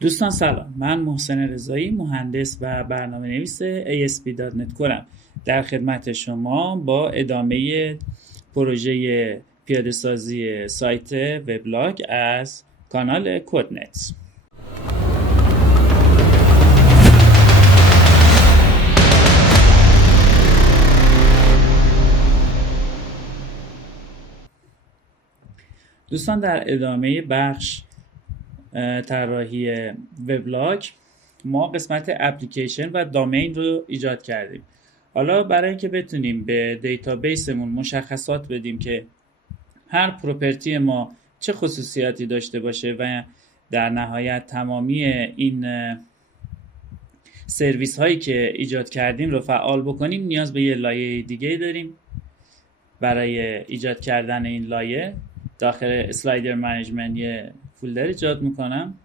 دوستان سلام، من محسن رضایی، مهندس و برنامه نویس ASP.NET Core در خدمت شما با ادامه پروژه پیاده سازی سایت وبلاگ از کانال کدنت. دوستان در ادامه بخش طراحی وبلاگ ما قسمت اپلیکیشن و دامین رو ایجاد کردیم. حالا برای اینکه بتونیم به دیتابیسمون مشخصات بدیم که هر پروپرتی ما چه خصوصیاتی داشته باشه و در نهایت تمامی این سرویس هایی که ایجاد کردیم رو فعال بکنیم، نیاز به یه لایه دیگه داریم. برای ایجاد کردن این لایه داخل اسلایدر منیجمنت یه فولدر ایجاد میکنم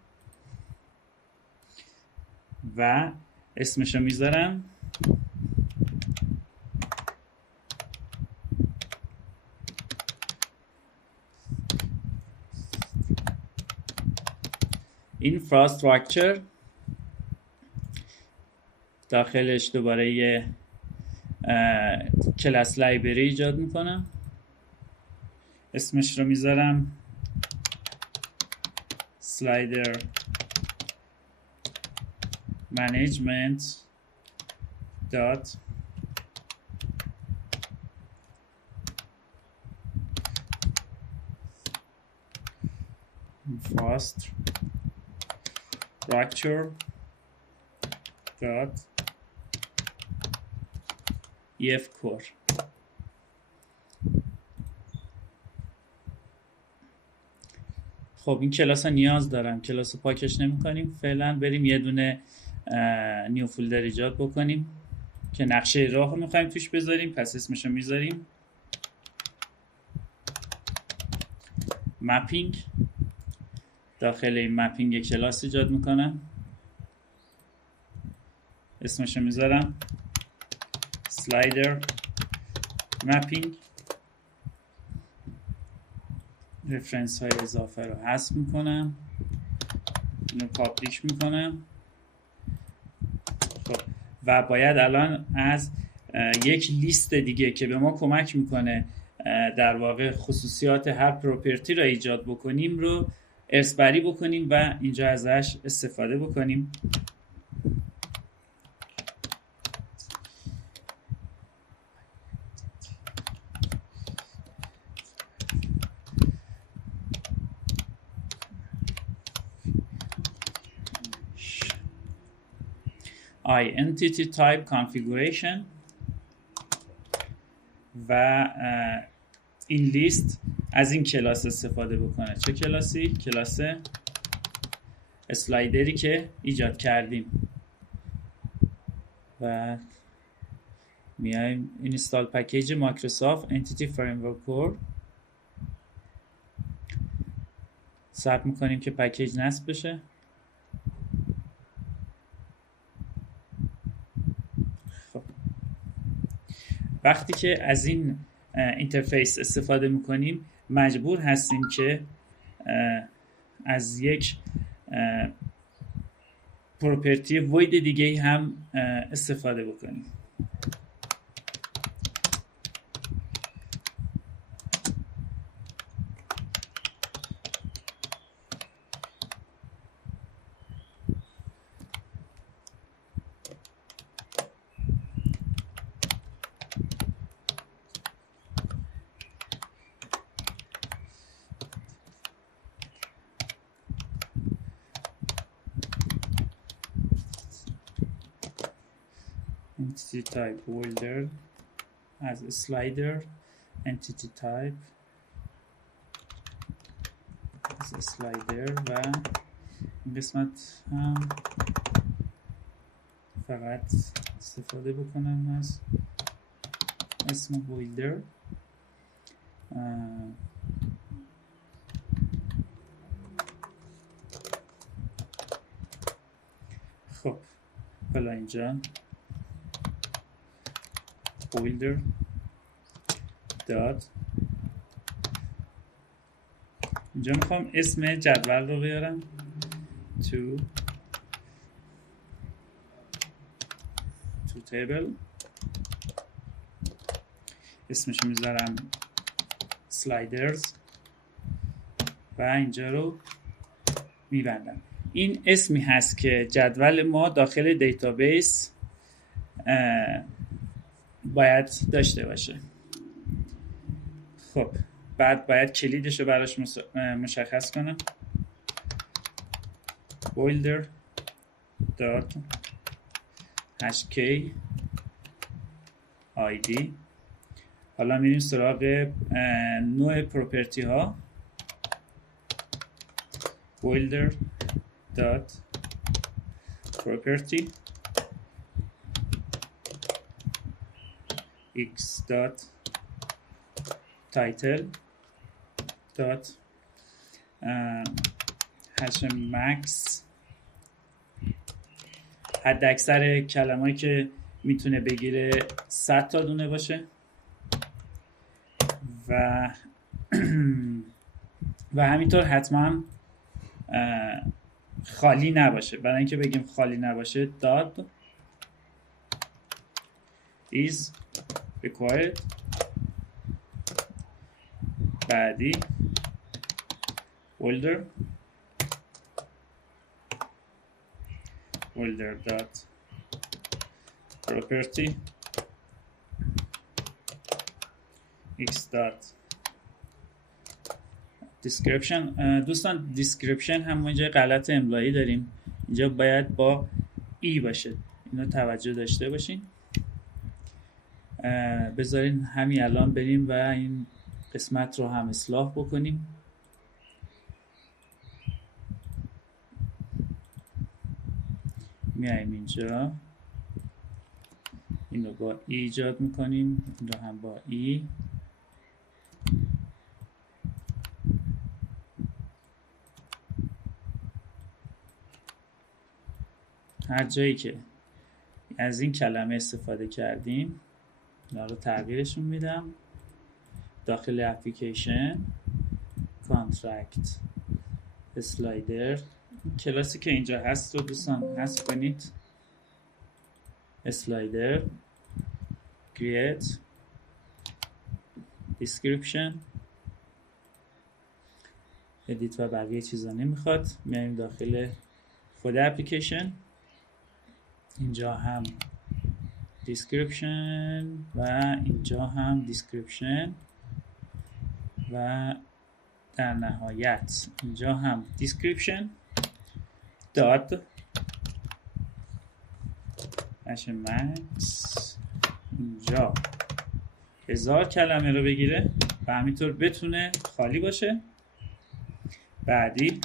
و اسمشو میذارم infrastructure. داخلش دوباره یه کلاس لایبرری ایجاد میکنم، اسمش رو میذارم slider management dot infrastructure dot ef core. خب این کلاس ها نیاز دارم، کلاس رو پاکش نمی کنیم فعلا. بریم یه دونه نیو فولدر ایجاد بکنیم که نقشه راه رو میخوایم توش بذاریم، پس اسمشو میذاریم مپینگ. داخل این مپینگ یک کلاس ایجاد میکنم، اسمشو میذارم سلایدر مپینگ. رفرنس های اضافه رو حذف میکنم، اینو پابلیش میکنم. خب و باید الان از یک لیست دیگه که به ما کمک میکنه در واقع خصوصیات هر پروپرتی رو ایجاد بکنیم رو ارث‌بری بکنیم و اینجا ازش استفاده بکنیم. entity type configuration و این لیست از این کلاس استفاده بکنه. چه کلاسی؟ کلاس اسلایدری که ایجاد کردیم و میایم اینستال پکیج مایکروسافت انتیتی فریمورک کور ثبت میکنیم که پکیج نصب بشه. وقتی که از این اینترفیس استفاده میکنیم مجبور هستیم که از یک پروپرتی وید دیگه هم استفاده بکنیم. entity type folder as a slider, entity type as a slider و این قسمت هم فقط استفاده بکنم از اسم folder. خب حالا اینجا folder dot اینجا میخوام اسم جدول رو بیارم to table، اسمش میذارم sliders و اینجا رو میبندم. این اسمی هست که جدول ما داخل دیتابیس باید داشته باشه. خب بعد باید کلیدش رو براش مشخص کنم. builder dot hk id. حالا میریم سراغ نوع پروپرتی ها. builder dot property x dot title dot hash max. حد اکثر کلمه‌ای که میتونه بگیره 100 تا دونه باشه و و همینطور حتما خالی نباشه. برای اینکه بگیم خالی نباشه dot is required. بعدی folder dot property x dot description. دوستان description هم ما اینجا غلط املایی داریم، اینجا باید با ای باشه، اینو توجه داشته باشین. بذارین همین الان بریم و این قسمت رو هم اصلاح بکنیم. میایم اینجا اینو با ای ایجاد میکنیم، این رو هم با ای. هر جایی که از این کلمه استفاده کردیم اینا رو تغییرشون میدم. داخل اپلیکیشن کانترکت اسلایدر، کلاسی که اینجا هست رو دوستان حذف کنید. اسلایدر create description edit و بقیه چیزا نمیخواد. میایم داخل خود اپلیکیشن، اینجا هم description و اینجا هم description و در نهایت اینجا هم description dot hash max. اینجا 1000 کلمه رو بگیره و همینطور بتونه خالی باشه. بعدی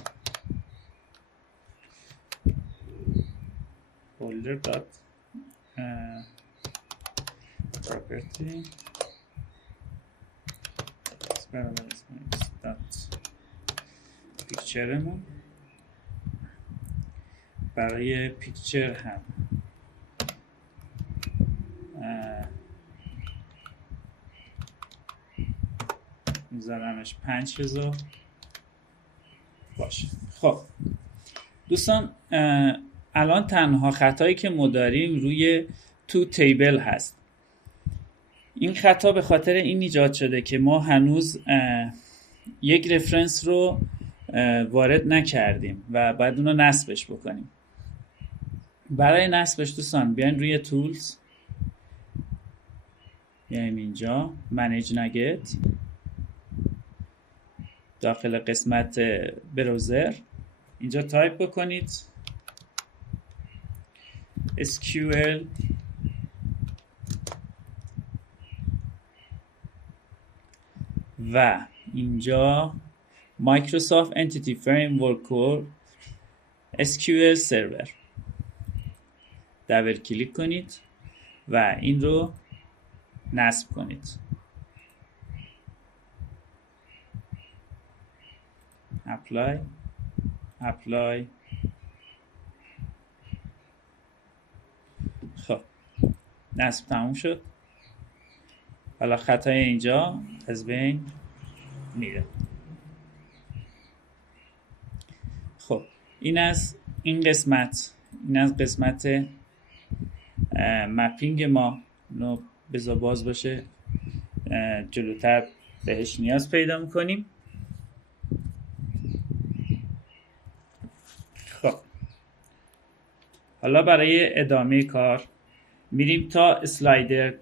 folder dot property پیکچرمون برای پیکچر هم میذارمش 5000 باشه. خب دوستان الان تنها خطایی که ما داریم روی تو تیبل هست. این خطا به خاطر این ایجاد شده که ما هنوز یک رفرنس رو وارد نکردیم و باید اون رو نصبش بکنیم. برای نصبش دوستان بیاین روی تولز، بیایم اینجا منیج نگت، داخل قسمت براوزر اینجا تایپ بکنید SQL و اینجا Microsoft Entity Framework Core SQL Server دبل کلیک کنید و این رو نصب کنید. apply. خب نصب تموم شد. حالا خطای اینجا از بین میره. خب این از قسمت مپینگ ما نو بذار باز باشه، جلوتر بهش نیاز پیدا میکنیم. خب حالا برای ادامه کار میریم تا اسلایدر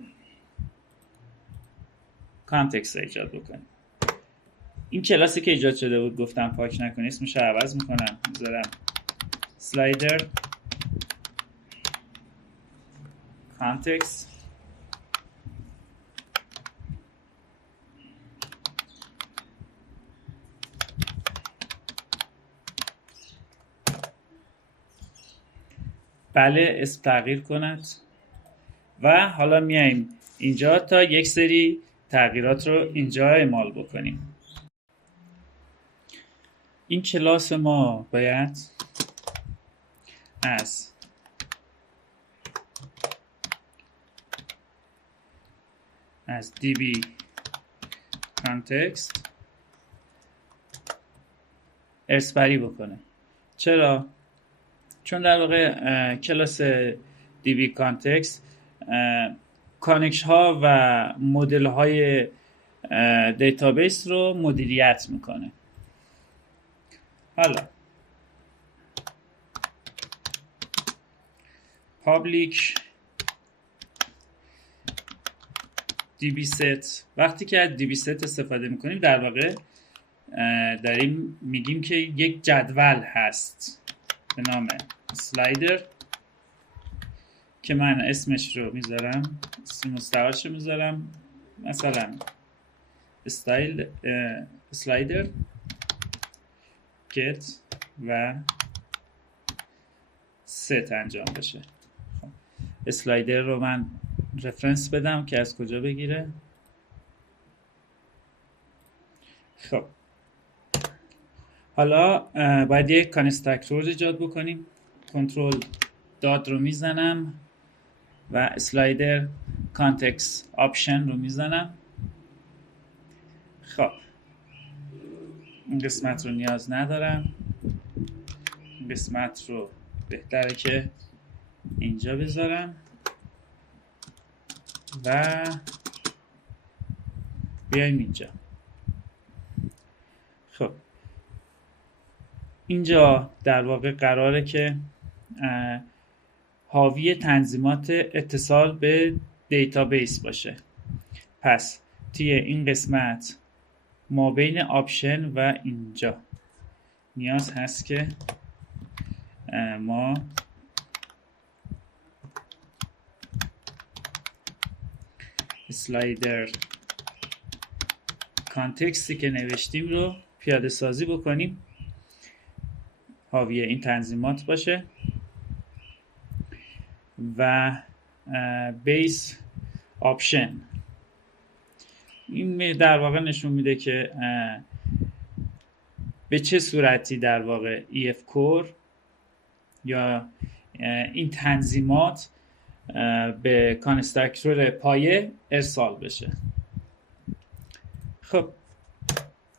کانتکست رو ایجاد بکنیم. این کلاسی که ایجاد شده بود گفتم پاک نکنید، اسمش رو عوض میکنم، میذارم سلایدر کانتکست. بله اسم تغییر کند و حالا میایم اینجا تا یک سری تغییرات رو اینجا اعمال بکنیم. این کلاس ما باید از db context ارث‌بری بکنه. چرا؟ چون در واقع کلاس db context کانکش ها و مدل های دیتابیس رو مدیریت میکنه. حالا public dbset، وقتی که از dbset استفاده میکنیم در واقع داریم میگیم که یک جدول هست به نام سلایدر که من اسمش رو میذارم، اسم مستعارش رو میذارم مثلا سلایدر get و set انجام بشه. اسلایدر رو من رفرنس بدم که از کجا بگیره. خب حالا باید یک کانسترکتور ایجاد بکنیم. کنترل داد رو میزنم و اسلایدر کانتکست آپشن رو میزنم. خب این قسمت رو نیاز ندارم، این قسمت رو بهتره که اینجا بذارم و بیایم اینجا. خب اینجا در واقع قراره که حاوی تنظیمات اتصال به دیتابیس باشه. پس توی این قسمت ما بین آپشن و اینجا نیاز هست که ما اسلایدر کانتکستی که نوشتیم رو پیاده سازی بکنیم، حاوی این تنظیمات باشه و بیس آپشن. این در واقع نشون میده که به چه صورتی در واقع EF کور یا این تنظیمات به کانسترکتور پایه ارسال بشه. خب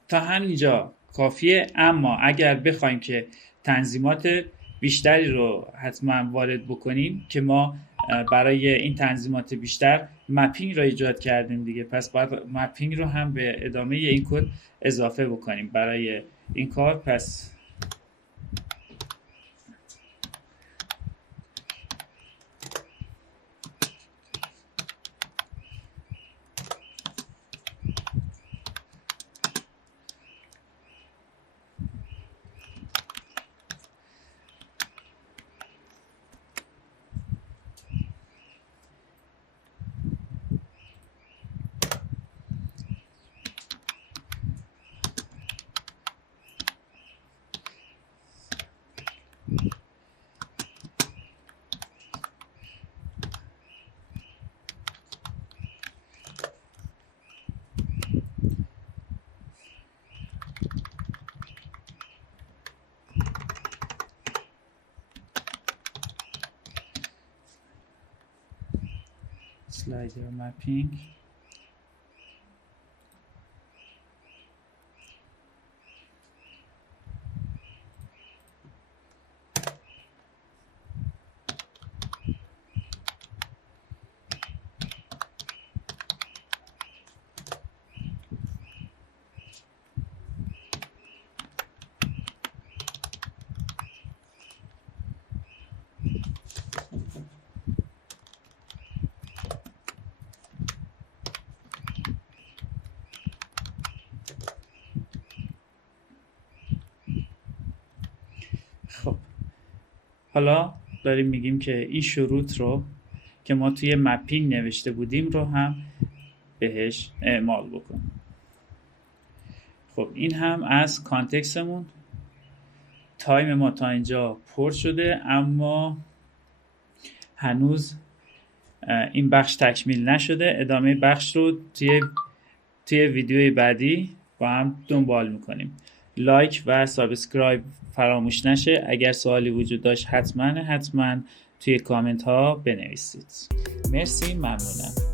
تا همینجا کافیه، اما اگر بخوایم که تنظیمات بیشتری رو حتما وارد بکنیم که ما برای این تنظیمات بیشتر مپینگ رو ایجاد کردیم دیگه، پس باید مپینگ رو هم به ادامه این کد اضافه بکنیم. برای این کار پس slider mapping خب حالا داریم میگیم که این شروط رو که ما توی مپینگ نوشته بودیم رو هم بهش اعمال بکنیم. خب این هم از کانتکستمون. تایم ما تا اینجا پر شده، اما هنوز این بخش تکمیل نشده. ادامه بخش رو توی ویدیوی بعدی با هم دنبال میکنیم. لایک و سابسکرایب فراموش نشه. اگر سوالی وجود داشت حتما توی کامنت ها بنویسید. مرسی، ممنونم.